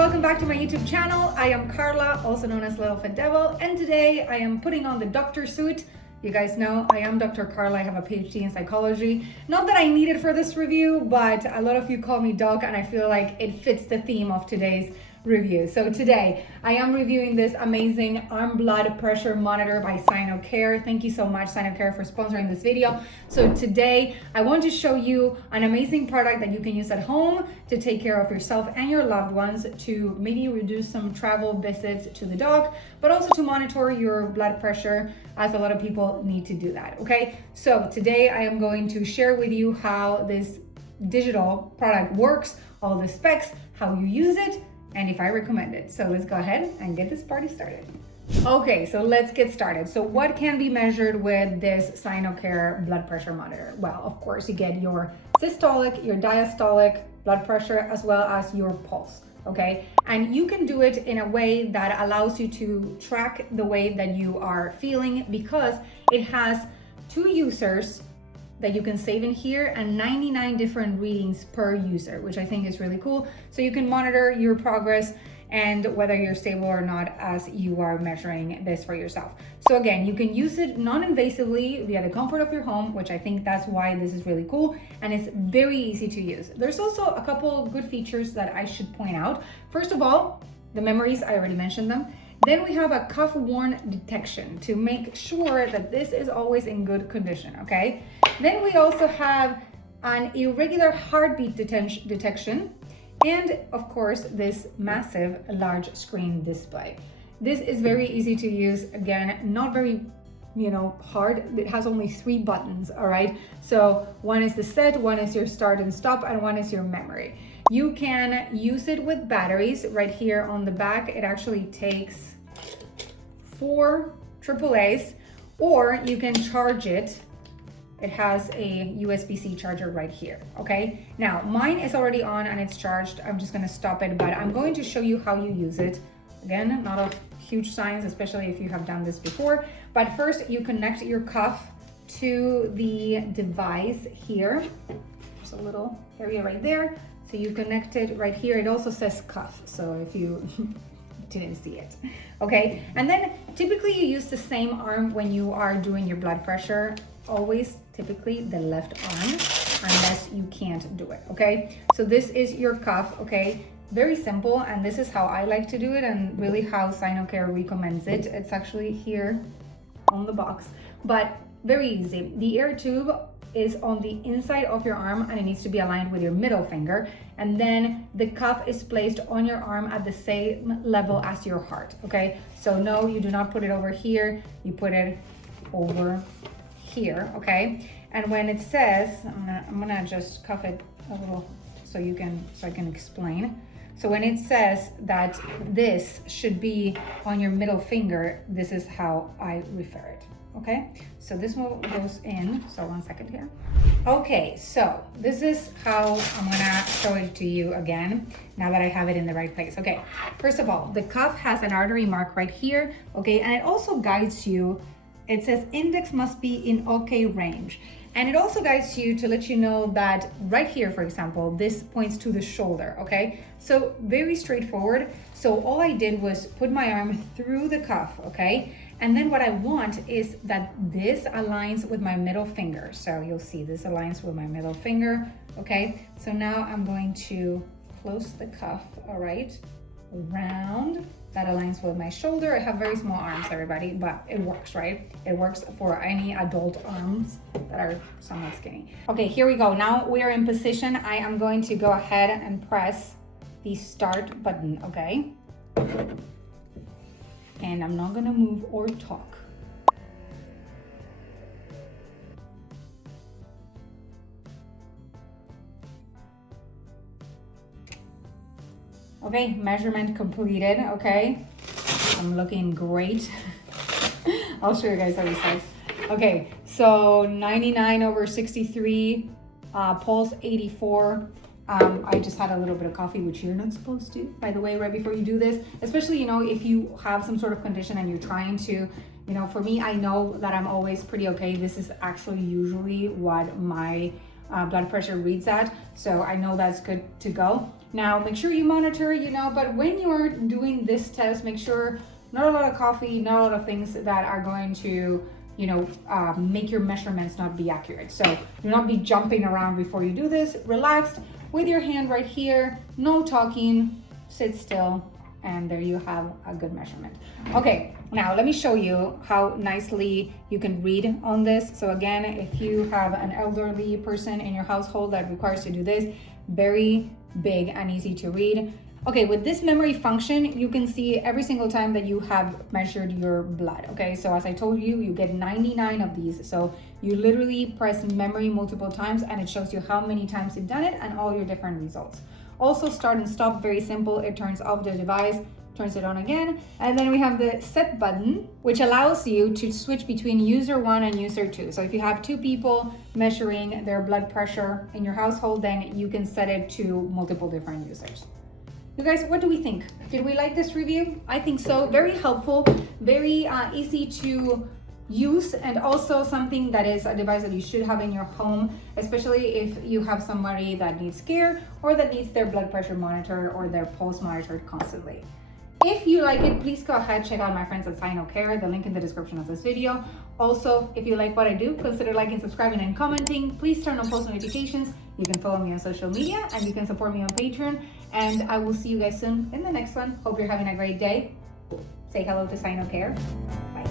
welcome back to my YouTube channel. I am Carla, also known as Little Fit Devil, and today I am putting on the doctor suit. You guys know I am Dr. Carla. I have a PhD in psychology. Not that I need it for this review, but a lot of you call me Doc, and I feel like it fits the theme of today's review. So today I am reviewing this amazing arm blood pressure monitor by SinoCare. Thank you so much, SinoCare, for sponsoring this video. So today I want to show you an amazing product that you can use at home to take care of yourself and your loved ones, to maybe reduce some travel visits to the doc, but also to monitor your blood pressure, as a lot of people need to do that. Okay, so today I am going to share with you how this digital product works, all the specs, how you use it, and if I recommend it. So let's go ahead and get this party started. Okay, so let's get started. So what can be measured with this SinoCare blood pressure monitor? Well, of course, you get your systolic, your diastolic blood pressure, as well as your pulse, okay? And you can do it in a way that allows you to track the way that you are feeling, because it has 2 users that you can save in here and 99 different readings per user, which I think is really cool. So you can monitor your progress and whether you're stable or not as you are measuring this for yourself. So again, you can use it non-invasively via the comfort of your home, which I think that's why this is really cool, and it's very easy to use. There's also a couple good features that I should point out. First of all, the memories, I already mentioned them. Then we have a cuff worn detection to make sure that this is always in good condition, okay? Then we also have an irregular heartbeat detection, and of course, this massive large screen display. This is very easy to use. Again, not very, hard. It has only 3 buttons, all right? So one is the set, one is your start and stop, and one is your memory. You can use it with batteries right here on the back. It actually takes 4 AAAs, or you can charge it. It has a USB-C charger right here, okay? Now, mine is already on and it's charged. I'm just gonna stop it, but I'm going to show you how you use it. Again, not a huge science, especially if you have done this before. But first, you connect your cuff to the device here. There's a little area right there. So you connect it right here. It also says cuff, so if you didn't see it, okay? And then typically you use the same arm when you are doing your blood pressure. Always typically the left arm, unless you can't do it, okay? So this is your cuff, okay? Very simple, and this is how I like to do it, and really how SinoCare recommends it. It's actually here on the box, but very easy. The air tube is on the inside of your arm, and it needs to be aligned with your middle finger, and then the cuff is placed on your arm at the same level as your heart, okay? So no, you do not put it over here, you put it over here, okay? And when it says, I'm gonna just cuff it a little so I can explain. So when it says that this should be on your middle finger, this is how I refer it, okay? So this one goes in, so 1 second here. Okay, so this is how I'm gonna show it to you again, now that I have it in the right place. Okay, first of all, the cuff has an artery mark right here, okay? And it also guides you. It says index must be in okay range. And it also guides you to let you know that right here, for example, this points to the shoulder, okay? So very straightforward. So all I did was put my arm through the cuff, okay? And then what I want is that this aligns with my middle finger. So you'll see this aligns with my middle finger, okay? So now I'm going to close the cuff, all right? Around. That aligns with my shoulder. I have very small arms, everybody, but it works, right? It works for any adult arms that are somewhat skinny. Okay, here we go. Now we are in position. I am going to go ahead and press the start button, okay? And I'm not gonna move or talk. Okay, measurement completed, okay? I'm looking great. I'll show you guys how it says. Okay, so 99/63, pulse 84. I just had a little bit of coffee, which you're not supposed to, by the way, right before you do this, especially, if you have some sort of condition and you're trying to, for me, I know that I'm always pretty okay. This is actually usually what my blood pressure reads at, so I know that's good to go. Now, make sure you monitor, but when you're doing this test, make sure not a lot of coffee, not a lot of things that are going to, make your measurements not be accurate. So do not be jumping around before you do this. Relaxed with your hand right here, no talking, sit still, and there you have a good measurement. Okay, now let me show you how nicely you can read on this. So again, if you have an elderly person in your household that requires to do this, very big and easy to read. Okay, with this memory function, you can see every single time that you have measured your blood. Okay, so as I told you, you get 99 of these. So you literally press memory multiple times and it shows you how many times you've done it and all your different results. Also, start and stop, very simple. It turns off the device, turns it on again. And then we have the set button, which allows you to switch between user 1 and user 2. So if you have 2 people measuring their blood pressure in your household, then you can set it to multiple different users. You guys, what do we think? Did we like this review? I think so. Very helpful, very easy to use, and also something that is a device that you should have in your home, especially if you have somebody that needs care or that needs their blood pressure monitored or their pulse monitored constantly. If you like it, please go ahead, check out my friends at SinoCare, the link in the description of this video. Also, if you like what I do, consider liking, subscribing, and commenting. Please turn on post notifications. You can follow me on social media and you can support me on Patreon. And I will see you guys soon in the next one. Hope you're having a great day. Say hello to SinoCare. Bye.